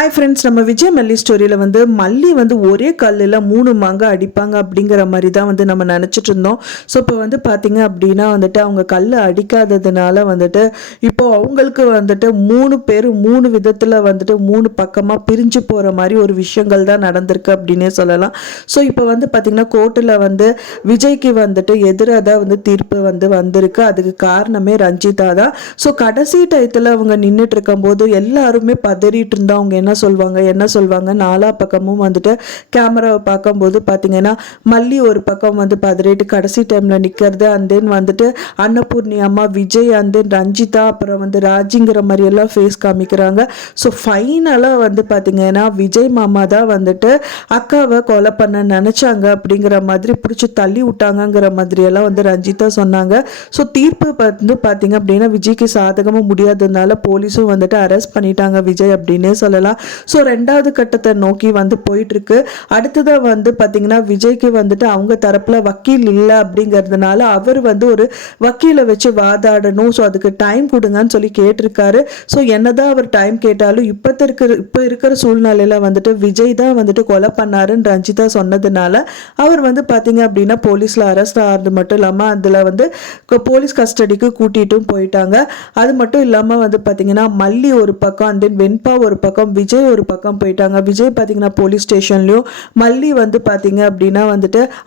Hi friends, நம்ம விஜய் மல்லி ஸ்டோரியில் மல்லி ஒரே கல்லில் 3 மாங்க அடிப்பாங்க அப்படிங்கிற மாதிரி தான் நம்ம நினச்சிட்டு இருந்தோம். ஸோ இப்போ பார்த்தீங்க அப்படின்னா அவங்க கல் அடிக்காததுனால இப்போ அவங்களுக்கு 3 பேர் 3 விதத்தில் 3 பக்கமாக பிரிஞ்சு போகிற மாதிரி ஒரு விஷயங்கள் தான் நடந்திருக்கு அப்படின்னே சொல்லலாம். ஸோ இப்போ பார்த்தீங்கன்னா கோர்ட்டில் விஜய்க்கு எதிராக தான் தீர்ப்பு வந்திருக்கு. அதுக்கு காரணமே ரஞ்சிதா தான். ஸோ கடைசி டயத்தில் அவங்க நின்றுட்டு இருக்கும்போது எல்லாருமே பதறிட்டு இருந்தா அவங்க என்ன சொல்வாங்க நாலா பக்கமும் கேமராவை பார்க்கும்போது பார்த்தீங்கன்னா மல்லி ஒரு பக்கம் பதறிட்டு கடைசி டைம்ல நிற்கிறது. அண்ட் தென் அன்னபூர்ணி அம்மா, விஜய், அண்ட் தென் ரஞ்சிதா, அப்புறம் ராஜிங்கிற மாதிரி எல்லாம் ஃபேஸ் காமிக்கிறாங்க. ஸோ ஃபைனலாக பார்த்தீங்கன்னா விஜய் மாமா தான் அக்காவை கொலை பண்ண நினைச்சாங்க அப்படிங்கிற மாதிரி பிடிச்சி தள்ளி விட்டாங்கிற மாதிரி எல்லாம் ரஞ்சிதா சொன்னாங்க. ஸோ தீர்ப்பு பார்த்தீங்க அப்படின்னா விஜய்க்கு சாதகமாக முடியாததுனால போலீஸும் அரெஸ்ட் பண்ணிட்டாங்க விஜய் அப்படின்னே சொல்லலாம். ஸோ 2வது கட்டத்தை நோக்கி போயிட்டு இருக்கு. அடுத்ததாக பார்த்தீங்கன்னா விஜய்க்கு அவங்க தரப்புல வக்கீல் இல்லை அப்படிங்கிறதுனால அவர் ஒரு வக்கீலை வச்சு வாதாடணும். ஸோ அதுக்கு டைம் கொடுங்கன்னு சொல்லி கேட்டிருக்காரு. ஸோ என்னதான் அவர் டைம் கேட்டாலும் இப்போ இருக்கிற சூழ்நிலையில விஜய் தான் கொலை பண்ணாருன்னு ரஞ்சிதா சொன்னதுனால அவர் பார்த்தீங்க அப்படின்னா போலீஸ்ல அரெஸ்ட் ஆகிறது மட்டும் இல்லாமல் அதில் போலீஸ் கஸ்டடிக்கு கூட்டிட்டும் போயிட்டாங்க. அது மட்டும் இல்லாமல் பார்த்தீங்கன்னா மல்லி ஒரு பக்கம், அண்ட் தென் வெண்பா ஒரு பக்கம், விஜய் ஒரு பக்கம் போயிட்டாங்க. விஜய் பார்த்தீங்கன்னா போலீஸ் ஸ்டேஷன்லையும், மல்லி பார்த்தீங்க அப்படின்னா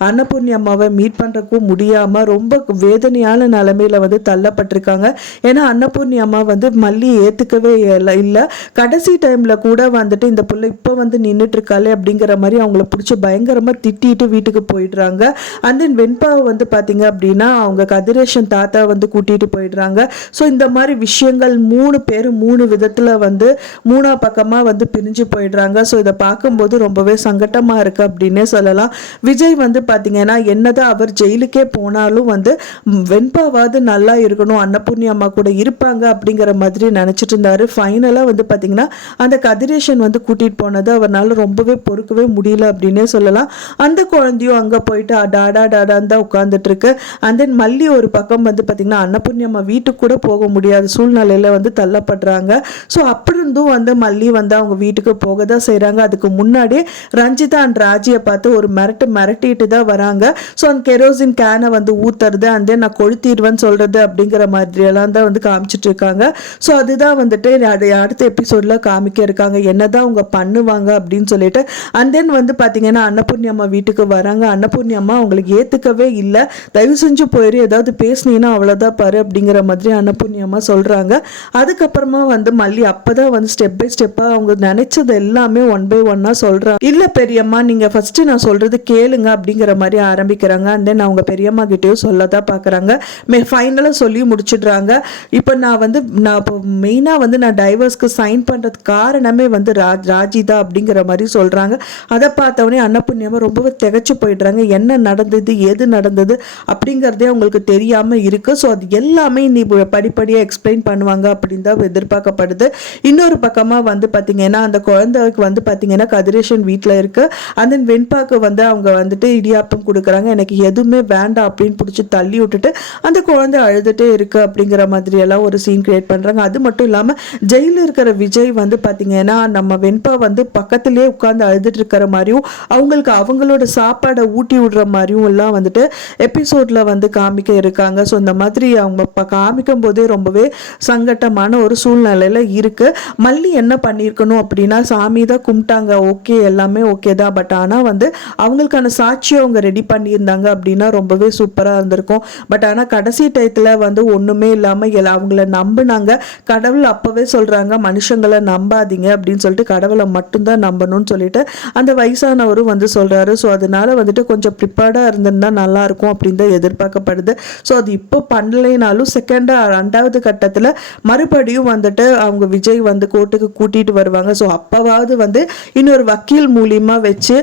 அன்னபூர்ணி அம்மாவை மீட் பண்ணுறக்கும் முடியாமல் ரொம்ப வேதனையான நிலைமையில தள்ளப்பட்டிருக்காங்க. ஏன்னா அன்னபூர்ணி அம்மா மல்லி ஏற்றுக்கவே இல்லை. கடைசி டைமில் கூட இந்த பிள்ளை இப்போ நின்றுட்டு இருக்காளே அப்படிங்கிற மாதிரி அவங்கள பிடிச்சி பயங்கரமாக திட்டிட்டு வீட்டுக்கு போயிடுறாங்க. அண்ட் தென் வெண்பாவை பார்த்தீங்க அப்படின்னா அவங்க கதிரேஷன் தாத்தா கூட்டிகிட்டு போயிடுறாங்க. ஸோ இந்த மாதிரி விஷயங்கள் 3 பேர் 3 விதத்தில் 3 பக்கமாக பிரிஞ்சு போயிடுறாங்க. ஸோ இதை பார்க்கும்போது ரொம்பவே சங்கட்டமாக இருக்குது அப்படின்னே சொல்லலாம். விஜய் பார்த்தீங்கன்னா என்னதான் அவர் ஜெயிலுக்கே போனாலும் வெண்பாவாவது நல்லா இருக்கணும், அன்னபூர்ணி அம்மா கூட இருப்பாங்க அப்படிங்கிற மாதிரி நினச்சிட்டு இருந்தாரு. ஃபைனலாக பார்த்தீங்கன்னா அந்த கதிரேஷன் கூட்டிகிட்டு போனது அவரால் ரொம்பவே பொறுக்கவே முடியல அப்படின்னே சொல்லலாம். அந்த குழந்தையும் அங்கே போயிட்டு டாடா டாடான்னு தான் உட்காந்துட்டு இருக்கு. அண்ட் தென் மல்லி ஒரு பக்கம் பார்த்தீங்கன்னா அன்னபூர்ணி அம்மா வீட்டுக்கு கூட போக முடியாத சூழ்நிலையில் தள்ளப்படுறாங்க. ஸோ அப்படி இருந்தும் மல்லி அவங்க வீட்டுக்கு போக தான் செய்கிறாங்க. அதுக்கு முன்னாடியே ரஞ்சிதா அண்ட் ராஜியை பார்த்து ஒரு மிரட்டிட்டு தான் வராங்க. ஸோ அந்த கெரோசின் கேனை ஊத்துறது, அண்ட் தென் நான் கொளுத்திடுவேன்னு சொல்றது அப்படிங்கிற மாதிரியெல்லாம் தான் காமிச்சிட்டு இருக்காங்க. ஸோ அதுதான் அடுத்த எபிசோட்ல காமிக்க இருக்காங்க என்னதான் அவங்க பண்ணுவாங்க அப்படின்னு சொல்லிட்டு. அண்ட் தென் பார்த்தீங்கன்னா அன்னபூர்ணி அம்மா வீட்டுக்கு வராங்க. அன்னபூர்ணி அம்மா அவங்களுக்கு ஏற்றுக்கவே இல்லை. தயவு செஞ்சு போயிரு, ஏதாவது பேசினீங்கன்னா அவ்வளோதான் பாரு அப்படிங்கிற மாதிரி அன்னபூர்ணி அம்மா சொல்றாங்க. அதுக்கப்புறமா மல்லி அப்பதான் ஸ்டெப் பை ஸ்டெப்பா அவங்க நினைச்சது எல்லாமே 1 by 1 சொல்றாங்க. இல்ல பெரியம்மா, நீங்க ஃபர்ஸ்ட் நான் சொல்றது கேளுங்க அப்படிங்கிற மாதிரி ஆரம்பிக்கிறாங்க. அண்ட் தென் அவங்க பெரியம்மா கிட்டயும் சொல்லதான் பாக்குறாங்க. ஃபைனலா சொல்லி முடிச்சிடுறாங்க. இப்போ நான் இப்போ மெயினா நான் டைவர்ஸ்க்கு சைன் பண்றது காரணமே ராஜிதா அப்படிங்கிற மாதிரி சொல்றாங்க. அதை பார்த்தவொடனே அன்னபூர்ணியம்மா ரொம்பவே திகச்சு போயிடுறாங்க. என்ன நடந்தது, எது நடந்தது அப்படிங்கிறதே அவங்களுக்கு தெரியாம இருக்கு. ஸோ அது எல்லாமே நீ படிப்படியா எக்ஸ்பிளைன் பண்ணுவாங்க அப்படின்னு தான் எதிர்பார்க்கப்படுது. இன்னொரு பக்கமா பார்த்தீங்கன்னா அந்த குழந்தைக்கு பார்த்தீங்கன்னா கதிரேஷன் வீட்டில் இருக்கு. அந்த வெண்பாக்கு அவங்க இடியாப்பம் கொடுக்குறாங்க. எனக்கு எதுவுமே வேண்டாம் அப்படின்னு பிடிச்சி தள்ளி விட்டுட்டு அந்த குழந்தை அழுதுட்டே இருக்கு அப்படிங்கிற மாதிரி எல்லாம் ஒரு சீன் கிரியேட் பண்றாங்க. அது மட்டும் இல்லாம ஜெயில இருக்கிற விஜய் பார்த்தீங்கன்னா நம்ம வெண்பா பக்கத்திலே உட்கார்ந்து அழுதுட்டு இருக்கிற மாதிரியும் அவங்களோட சாப்பாடை ஊட்டி விடுற மாதிரியும் எல்லாம் எபிசோட்ல காமிக்க இருக்காங்க. ஸோ இந்த மாதிரி அவங்க காமிக்கும் போதே ரொம்பவே சங்கட்டமான ஒரு சூழ்நிலையில இருக்கு. மல்லி என்ன பண்ணியிருக்கணும் அப்படின்னா சாமி தான் கும்பிட்டாங்க, ஓகே எல்லாமே ஓகே தான். பட் ஆனால் அவங்களுக்கான சாட்சியை அவங்க ரெடி பண்ணியிருந்தாங்க அப்படின்னா ரொம்பவே சூப்பராக இருந்திருக்கும். பட் ஆனால் கடைசி டயத்தில் ஒன்றுமே இல்லாமல் அவங்கள நம்பினாங்க. கடவுள் அப்போவே சொல்கிறாங்க மனுஷங்களை நம்பாதீங்க அப்படின்னு சொல்லிட்டு கடவுளை மட்டும்தான் நம்பணும்னு சொல்லிட்டு அந்த வயசானவரும் சொல்கிறாரு. ஸோ அதனால கொஞ்சம் ப்ரிப்பேர்டாக இருந்திருந்தா நல்லா இருக்கும் அப்படின்னு தான் எதிர்பார்க்கப்படுது. ஸோ அது இப்போ பண்ணலைனாலும் 2வது கட்டத்தில் மறுபடியும் அவங்க விஜய் கோர்ட்டுக்கு கூட்டிட்டு வருவாங்க. ஸோ அப்பவாவது இன்னொரு வக்கீல் மூலியமா வச்சு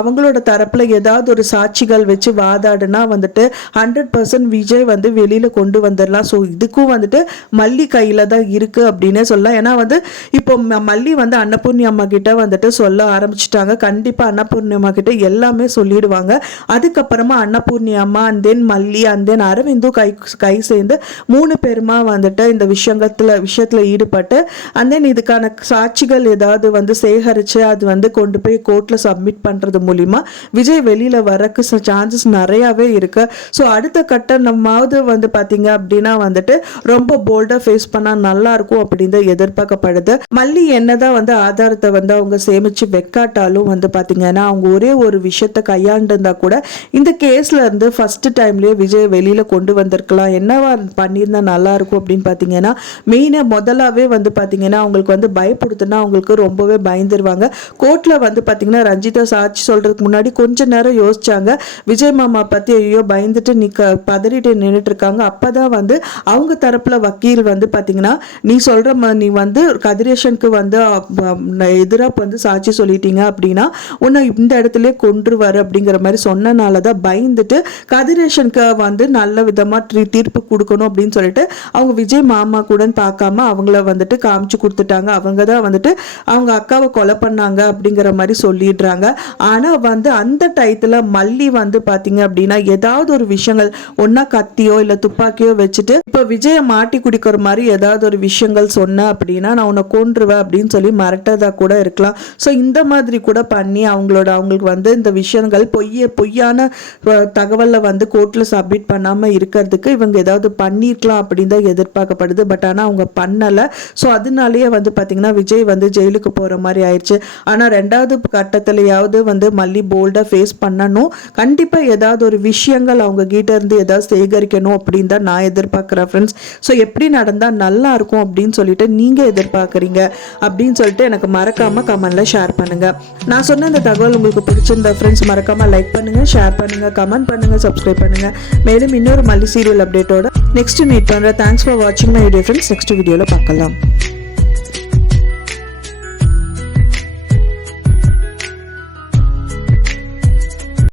அவங்களோட தரப்புல ஏதாவது ஒரு சாட்சிகள் வச்சு வாதாடுனா 100% விஜய் வெளியில கொண்டு வந்துடலாம். ஸோ இதுக்கும் மல்லி கையில தான் இருக்கு அப்படின்னே சொல்லலாம். ஏன்னா இப்போ மல்லி அன்னபூர்ணி அம்மா கிட்ட சொல்ல ஆரம்பிச்சுட்டாங்க. கண்டிப்பா அன்னபூர்ணி அம்மா கிட்ட எல்லாமே சொல்லிடுவாங்க. அதுக்கப்புறமா அன்னபூர்ணி அம்மா அண்ட் தென் மல்லி அண்ட் தென் அரவிந்தும் கை சேர்ந்து 3 பேருமா இந்த விஷயத்துல ஈடுபட்டு அண்ட் தென் இதுக்கான சாட்சி சாட்சிகள் ஏதாவது வந்து சேகரித்து அது வந்து கொண்டு போய் கோர்ட்டில் சப்மிட் பண்ணுறது மூலிமா விஜய் வெளியில் வரக்கு சான்சஸ் நிறையாவே இருக்கு. ஸோ அடுத்த கட்டமாவது வந்து பார்த்தீங்க அப்படின்னா வந்துட்டு ரொம்ப போல்டாக ஃபேஸ் பண்ணால் நல்லா இருக்கும் அப்படின்னு எதிர்பார்க்கப்படுது. மல்லி என்னதான் வந்து ஆதாரத்தை வந்து அவங்க சேமிச்சு வைக்காட்டாலும் வந்து பார்த்தீங்கன்னா அவங்க ஒரே ஒரு விஷயத்தை கையாண்டிருந்தா கூட இந்த கேஸ்ல இருந்து ஃபர்ஸ்ட் டைம்லயே விஜய் வெளியில கொண்டு வந்திருக்கலாம். என்னவா பண்ணியிருந்தா நல்லா இருக்கும் அப்படின்னு பார்த்தீங்கன்னா மெயினாக முதலாவே வந்து பார்த்தீங்கன்னா அவங்களுக்கு வந்து பயப்படுத்துனா அவங்களுக்கு ரொம்பவே பயந்துருவாங்க. கோர்ட்ல வந்து பார்த்தீங்கன்னா ரஞ்சிதா சாட்சி சொல்றதுக்கு முன்னாடி கொஞ்ச நேரம் யோசிச்சாங்க. விஜய் மாமா பத்தி ஐயோ பயந்துட்டு பதறிட்டு நின்றுட்டு இருக்காங்க. அப்பதான் வந்து அவங்க தரப்புல வக்கீல் வந்து பார்த்தீங்கன்னா நீ சொல்ற நீ வந்து கதிரேஷனுக்கு வந்து எதிராக வந்து சாட்சி சொல்லிட்டீங்க அப்படின்னா உன்னை இந்த இடத்துல கொன்றுவாரு அப்படிங்கிற மாதிரி சொன்னனாலதான் பயந்துட்டு கதிரேஷனுக்கு வந்து நல்ல விதமா தீர்ப்பு கொடுக்கணும் அப்படின்னு சொல்லிட்டு அவங்க விஜய் மாமா கூட பார்க்காம அவங்கள வந்துட்டு காமிச்சு கொடுத்துட்டாங்க. அவங்க தான் வந்துட்டு அவங்க அக்காவை கொலை பண்ணாங்க அப்படிங்கிற மாதிரி சொல்லிடுறாங்க. ஆனா வந்து அந்த டயத்துல மல்லி வந்து பாத்தீங்க அப்படின்னா ஏதாவது ஒரு விஷயங்கள் ஒன்னா கத்தியோ இல்ல துப்பாக்கியோ வச்சுட்டு இப்ப விஜய மாட்டி குடிக்கிற மாதிரி ஏதாவது ஒரு விஷயங்கள் சொன்ன அப்படின்னா நான் உன்னை கொன்றுவேன் அப்படின்னு சொல்லி மிரட்டதா கூட இருக்கலாம். ஸோ இந்த மாதிரி கூட பண்ணி அவங்களுக்கு வந்து இந்த விஷயங்கள் பொய்யான தகவலை வந்து கோர்ட்ல சப்மிட் பண்ணாம இருக்கிறதுக்கு இவங்க ஏதாவது பண்ணிருக்கலாம் அப்படின்னு தான் எதிர்பார்க்கப்படுது. பட் ஆனா அவங்க பண்ணல. ஸோ அதனாலேயே வந்து பாத்தீங்கன்னா விஜய் வந்து ஜெயிலுக்கு போற மாதிரி ஆயிடுச்சு. ஆனா ரெண்டாவது கட்டத்திலேயாவது வந்து மல்லி போல்டா ஃபேஸ் பண்ணணும். கண்டிப்பா ஏதாவது ஒரு விஷயங்கள் அவங்க கிட்ட இருந்து ஏதாவது சேகரிக்கணும் அப்படின்னு தான் நான் எதிர்பார்க்கிறேன் ஃப்ரெண்ட்ஸ். ஸோ எப்படி நடந்தா நல்லா இருக்கும் அப்படின்னு சொல்லிட்டு நீங்க எதிர்பார்க்குறீங்க அப்படின்னு சொல்லிட்டு எனக்கு மறக்காம கமெண்ட்ல ஷேர் பண்ணுங்க. நான் சொன்ன இந்த தகவல் உங்களுக்கு பிடிச்சிருந்த ஃப்ரெண்ட்ஸ் மறக்காம லைக் பண்ணுங்க, ஷேர் பண்ணுங்க, கமெண்ட் பண்ணுங்க, சப்ஸ்கிரைப் பண்ணுங்க. மேலும் இன்னொரு மல்லி சீரியல் அப்டேட்டோட நெக்ஸ்ட் மீட் பண்றேன். தேங்க்ஸ் ஃபார் வாட்சிங் மை வீடியோ ஃப்ரெண்ட்ஸ். நெக்ஸ்ட் வீடியோல பார்க்கலாம்.